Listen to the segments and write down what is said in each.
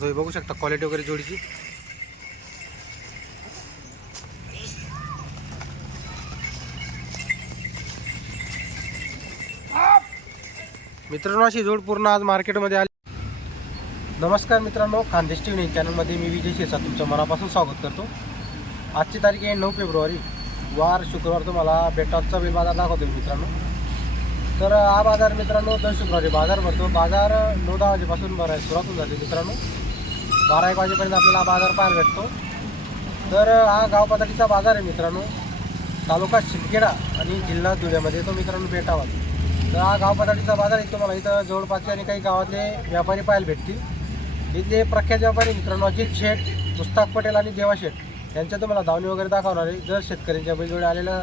तुम्ही बघू शकता क्वालिटी वगैरे जोडीची. मित्रांनो अशी जोड पूर्ण आज मार्केटमध्ये आली. नमस्कार मित्रांनो खानदेश टी व्ही चॅनलमध्ये मी विजय शेसा तुमचं मनापासून स्वागत करतो. आजची तारीख आहे नऊ फेब्रुवारी. वार शुक्रवार तुम्हाला बेटाचा बिल बाजार दाखवतो मित्रांनो. तर हा बाजार मित्रांनो दर शुक्रवारी बाजार भरतो. बाजार नऊ दहा वाजेपासून भरायला सुरुवात होऊन जाते मित्रांनो. बारा एक वाजेपर्यंत आपल्याला बाजार पाहायला भेटतो. तर हा गाव पदाटीचा बाजार आहे मित्रांनो. तालुका शिंदखेडा आणि जिल्हा धुळ्यामध्ये तो मित्रांनो बेटावा तर हा गाव पदाटीचा बाजार आहे. तुम्हाला इथं जवळपासचे आणि काही गावातले व्यापारी पाहायला भेटतील. इथले प्रख्यात व्यापारी मित्रांनो अजित शेठ मुस्ताक पटेल आणि देवा शेठ यांच्या तुम्हाला धावणी वगैरे दाखवणार आहे. जर शेतकऱ्यांच्या बैलजोड्या आलेल्या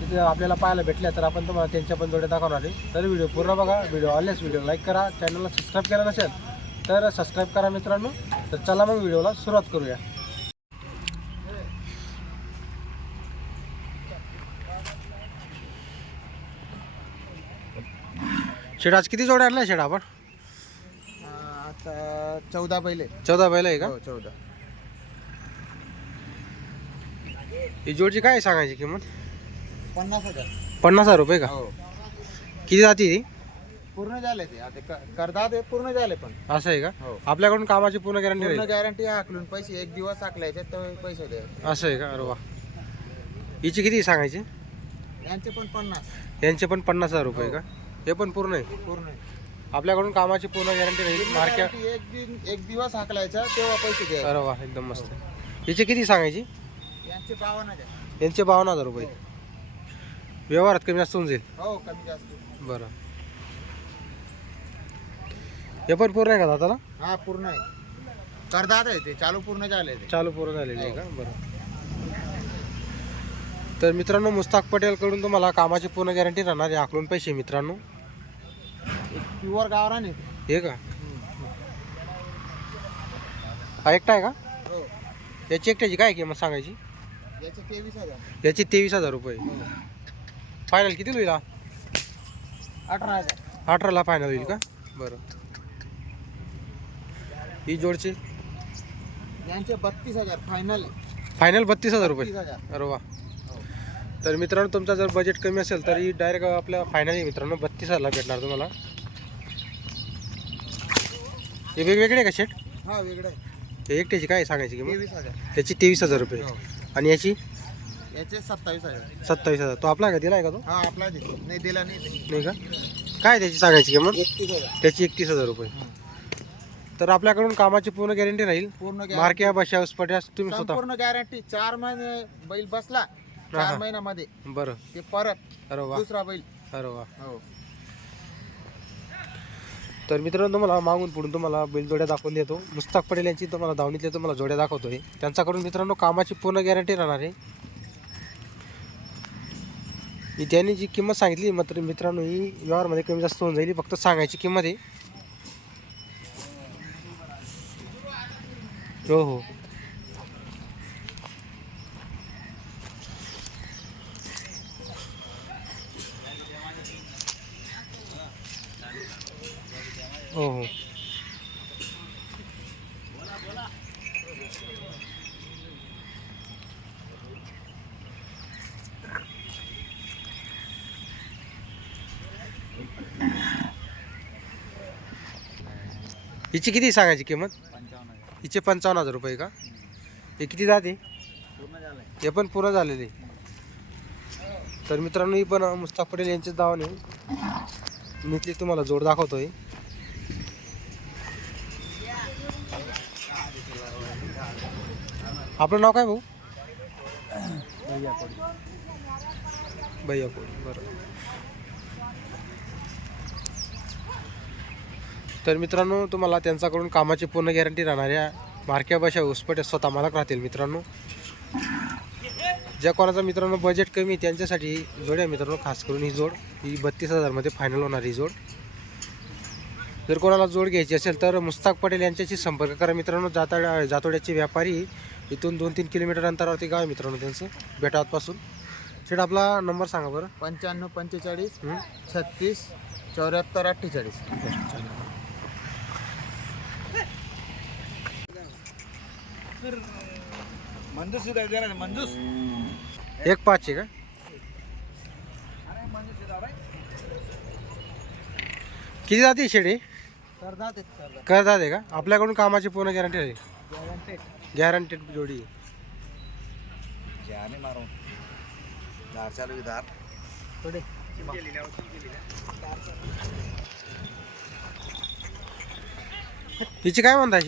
तिथे आपल्याला पाहायला भेटल्या तर आपण तुम्हाला त्यांच्या पण जोड्या दाखवणार आहे. तर व्हिडिओ पूर्ण बघा. व्हिडिओ आलेच व्हिडिओ लाईक करा. चॅनलला सबस्क्राईब केला नसेल तर सबस्क्राईब करा मित्रांनो. तर चला मग व्हिडिओला सुरुवात करूया. शेड आज किती जोड्या आणल्या शेड आपण? आता चौदा पहिले. चौदा बैल आहे का? हो चौदा. ही जोडची काय सांगायची किंमत? पन्नास हजार. पन्नास हजार रुपये का? हो. किती जाती ती? पूर्ण झाले ते. आता ते पूर्ण झाले पण. असं आहे का? हो. आपल्याकडून कामाची पूर्ण गॅरंटी पूर्ण राहील. गॅरंटी हाकलून पैसे एक दिवस हाकलायचे तर पैसे द्या असं आहे का? अरे वा. हिची किती सांगायची? यांचे पण पन्नास. यांचे पण पन्नास हजार रुपये का? हे पण पूर्ण आहे. पूर्ण आपल्याकडून कामाची पूर्ण गॅरंटी राहील. पूर्ण guarantee एक दिन एक दिवस हाकलायचा तेव्हा पैसे द्या अरे वा एकदम मस्त. हिचे किती सांगायची? यांचे बावन्न हजार. यांचे बावन्न हजार रुपये. व्यवहारात कमी जास्त होऊन जाईल. हो कमी जास्त बरं. हे पण पूर्ण आहे का दादाला हा पूर्ण आहे. करतात आहे ते चालू पूर्ण झाले ते. चालू पूर्ण झालेली आहे का? बरं. तर मित्रांनो मुस्ताक पटेलकडून तुम्हाला कामाची पूर्ण गॅरंटी राहणार आहे. आकलून पैसे मित्रांनो. प्युअर गावरान आहे ते. हे का? हा एकटा आहे का? हो. याची एकट्याची काय किंमत सांगायची? याचे तेवीस हजार. याची तेवीस हजार रुपये. हो. फायनल किती होईल हा? अठरा हजार. अठराला फायनल होईल का? बरं. ही जोडची? यांचे बत्तीस हजार फायनल फायनल बत्तीस हजार रुपये. हजार. अरे वा. हो. तर मित्रांनो तुमचा जर बजेट कमी असेल तर ही डायरेक्ट आपल्या फायनल मित्रांनो. बत्तीस हजारला भेटणार तुम्हाला. हे वेगवेगळे का शेट हा वेगळं आहे. हे एकट्याची काय सांगायची किंमत तेवीस हजार. त्याची तेवीस हजार रुपये. हो. आणि याची? याचे सत्तावीस हजार. सत्तावीस हजार. तो आपला का? दिला आहे का तो? हा आपला दे नाही दिला नाही. नाही का? काय त्याची सांगायची किंमत एकतीस हजार. त्याची एकतीस हजार रुपये. हा. तर आपल्याकडून कामाची पूर्ण गॅरंटी राहील. पूर्ण guarantee. मार्क्या बशा तुम्ही स्वतः. संपूर्ण गॅरंटी चार महिने बैल बसला हा. चार महिन्यामध्ये. बरं. ते परत अरे वा. दुसरा बैल. अरे वा. हो. तर मित्रांनो तुम्हाला मागून पुढून तुम्हाला बैलजोड्या दाखवून देतो. मुस्ताक पटेल यांची तुम्हाला धावणीतल्या तुम्हाला जोड्या दाखवतोय. त्यांच्याकडून मित्रांनो कामाची पूर्ण गॅरंटी राहणार आहे. ही त्यांनी जी किंमत सांगितली मात्र मित्रांनो ही व्यवहारमध्ये कमी जास्त होऊन जाईल. ही फक्त सांगायची किंमत आहे. हो हो. हो हो. हिची किती सांगायची किंमत? हिचे पंचावन्न हजार रुपये का? हे किती जाते? हे पण पूर्ण झालेले. तर मित्रांनो ही पण मुस्ताफ पटेल यांचेच दावाने मी इथली तुम्हाला जोड दाखवतोय. आपलं नाव काय भाऊ? भैया कोळी बरं. तर मित्रांनो तुम्हाला त्यांच्याकडून कामाची पूर्ण गॅरंटी राहणार आहे मार्क्या भाषा उसपट स्वतः मालक राहतील मित्रांनो. ज्या कोणाचा मित्रांनो बजेट कमी त्यांच्यासाठी जोड आहे मित्रांनो खास करून ही जोड. ही बत्तीस हजारमध्ये फायनल होणार ही जोड. जर कोणाला जोड घ्यायची असेल तर मुस्ताक पटेल यांच्याशी संपर्क करा मित्रांनो. जाता जातोड्याचे व्यापारी इथून दोन तीन किलोमीटर अंतरावरती गाव आहे मित्रांनो त्यांचं बेटावतपासून शेट आपला नंबर सांगा बरं. पंच्याण्णव पंचेचाळीस? छत्तीस चौऱ्याहत्तर अठ्ठेचाळीस बरं, चालेल. मंजूस सुद्धा जरा मंजूस एक पाच आहे का? किती जाते शेडे? करदात करतात आहे का? आपल्याकडून कामाची पूर्ण गॅरंटी आहे. गॅरंटेड गॅरंटेड जोडी. जाने मारो दार चालू दार. थोडे हिची काय म्हणताय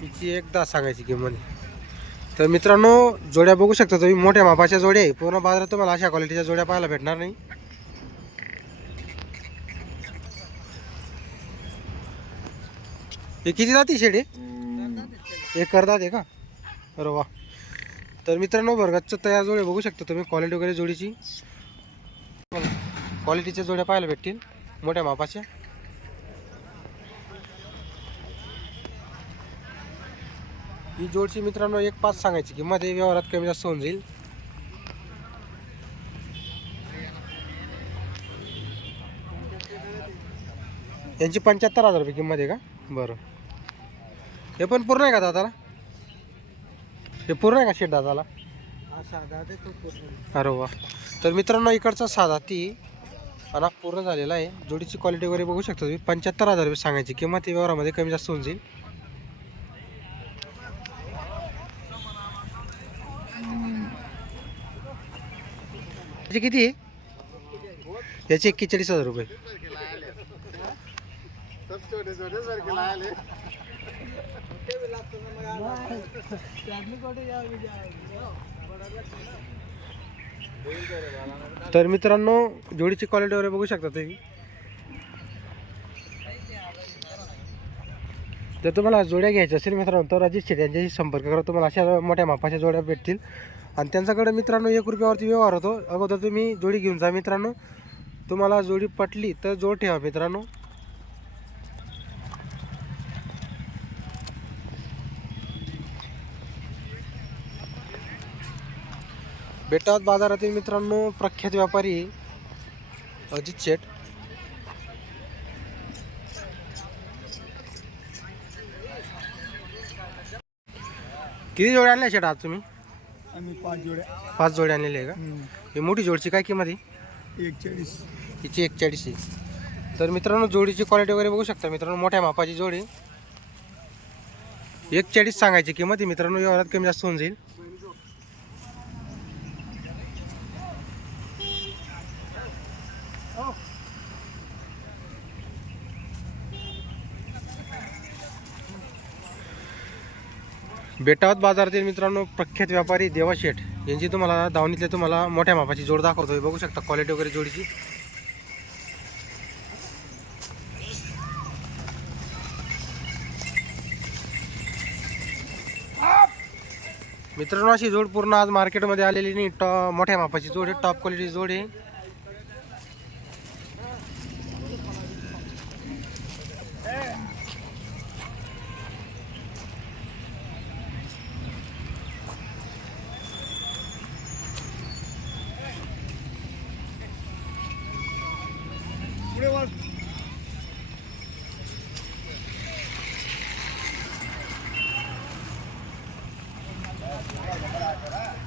तिची एकदा सांगायची किंमत तर मित्रांनो जोड्या बघू शकता तुम्ही. मोठ्या मापाच्या जोड्या आहे. पूर्ण बाजारात तुम्हाला अशा क्वालिटीच्या जोड्या पाहायला भेटणार नाही. हे किती जाती शेडे एक करतात आहे का? अरे वा. तर मित्रांनो भरगतचं तयार जोडे बघू शकता तुम्ही. क्वालिटी वगैरे जोडीची. क्वालिटीच्या जोड्या पाहायला भेटतील. मोठ्या मापाच्या. ही जोडची मित्रांनो एक पाच सांगायची किंमत हे व्यवहारात कमी जास्त होऊन जाईल. यांची पंच्याहत्तर हजार रुपये किंमत आहे का? बरं. हे पण पूर्ण आहे का दादाला? हे पूर्ण आहे का शेट दादाला? अरे वा. तर मित्रांनो इकडचा साधा ती अनाप पूर्ण झालेला आहे. जोडीची क्वालिटी वगैरे बघू शकता तुम्ही. पंच्याहत्तर हजार रुपये सांगायची. किंमत व्यवहारामध्ये कमी जास्त होऊन जाईल. याची किती आहे? याची एक्केचाळीस हजार रुपये. तर मित्रांनो जोडीची क्वालिटी वगैरे बघू शकता तुम्ही. जर तुम्हाला जोड्या घ्यायच्या असेल मित्रांनो तर अजित शेट यांच्याशी संपर्क करा. तुम्हाला अशा मोठ्या मापाच्या जोड्या भेटतील. आणि त्यांच्याकडे मित्रांनो एक रुपयावरती व्यवहार होतो. अगोदर तुम्ही जोडी घेऊन जा मित्रांनो. तुम्हाला जोडी पटली तर जोड ठेवा मित्रांनो. बेटावत बाजारातील मित्रांनो प्रख्यात व्यापारी अजित शेठ. किती जोड्या आणल्या शेट आज तुम्ही? आम्ही पाच जोड्या. पाच जोड्या आणलेले आहे का? ही मोठी जोडची काय किंमत आहे? एक चाळीस हिची एकचाळीस आहे. तर मित्रांनो जोडीची क्वालिटी वगैरे बघू शकता. मित्रांनो मोठ्या मापाची जोडी एक चाळीस सांगायची किंमत आहे. मित्रांनो व्यवहारात कमी जास्त होऊन जाईल. बेटावत बाजारातील मित्रांनो प्रख्यात व्यापारी देवा शेठ यांची तुम्हाला दावणीतले तुम्हाला मोठ्या मापाची जोड दाखवतोय. बघू शकता क्वालिटी वगैरे जोडीची. मित्रांनो अशी जोड पूर्ण आज मार्केटमध्ये आलेली नाही. टॉ मोठ्या मापाची जोड आहे. टॉप क्वालिटी जोड आहे पुढे वर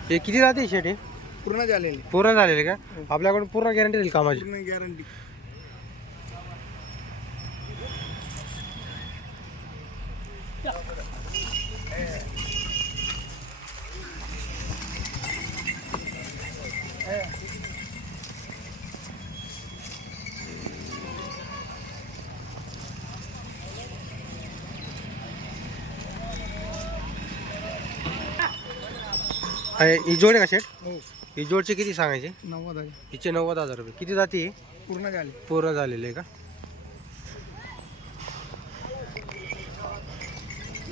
हे किती राहते शेट? हे पूर्ण झालेली. पूर्ण झालेले का? आपल्याकडून पूर्ण गॅरंटी देईल कामाची. पूर्ण गॅरंटी आहे, ही जोड आहे का शेट हो. ही जोडचे किती सांगायचे? नव्वद आहे. हिचे नव्वद हजार रुपये. किती जाती आहे पूर्ण झाले. पूर्ण झालेले आहे का?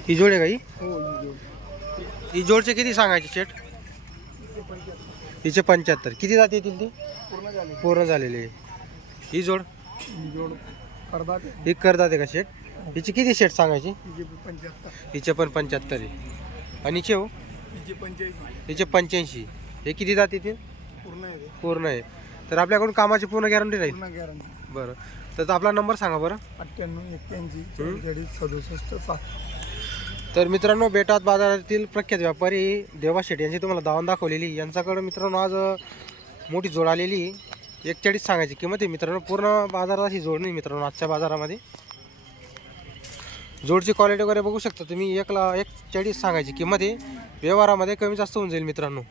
ही जोड आहे का ही? हो ही जोड. ही जोडचे किती सांगायचे शेट हिचे पंच्याहत्तर. किती जाती येतील ती? पूर्ण झाले. पूर्ण झालेली आहे. ही जोड? ही जोड करदात आहे. ही करतात आहे का शेट हिची किती शेट सांगायची? हिचे पंच्याहत्तर. हिचे पण पंच्याहत्तर आहे. आणि हिचे हो हिचे पंच्याऐंशी. हिचे पंच्याऐंशी. हे किती जाती येतील? पूर्ण आहे ते. पूर्ण आहे. तर आपल्याकडून कामाची पूर्ण गॅरंटी राहील? पूर्ण गॅरंटी बरं. तर आपला नंबर सांगा बरं. अठ्ठ्याण्णव एक्क्याऐंशी सदुसष्ट सात तर मित्रांनो बेटात बाजारातील प्रख्यात व्यापारी देवा शेट यांची तुम्हाला दावण दाखवलेली. यांच्याकडं मित्रांनो आज अ, मोठी जोड आलेली. एकचाळीस सांगायची किंमत आहे मित्रांनो. पूर्ण बाजारात अशी जोड नाही मित्रांनो आजच्या बाजारामध्ये. जोडची क्वालिटी वगैरे बघू शकता. तुम्ही एकला एक चाळीस सांगायची किंमत आहे. व्यवहारामध्ये कमी जास्त होऊन जाईल मित्रांनो.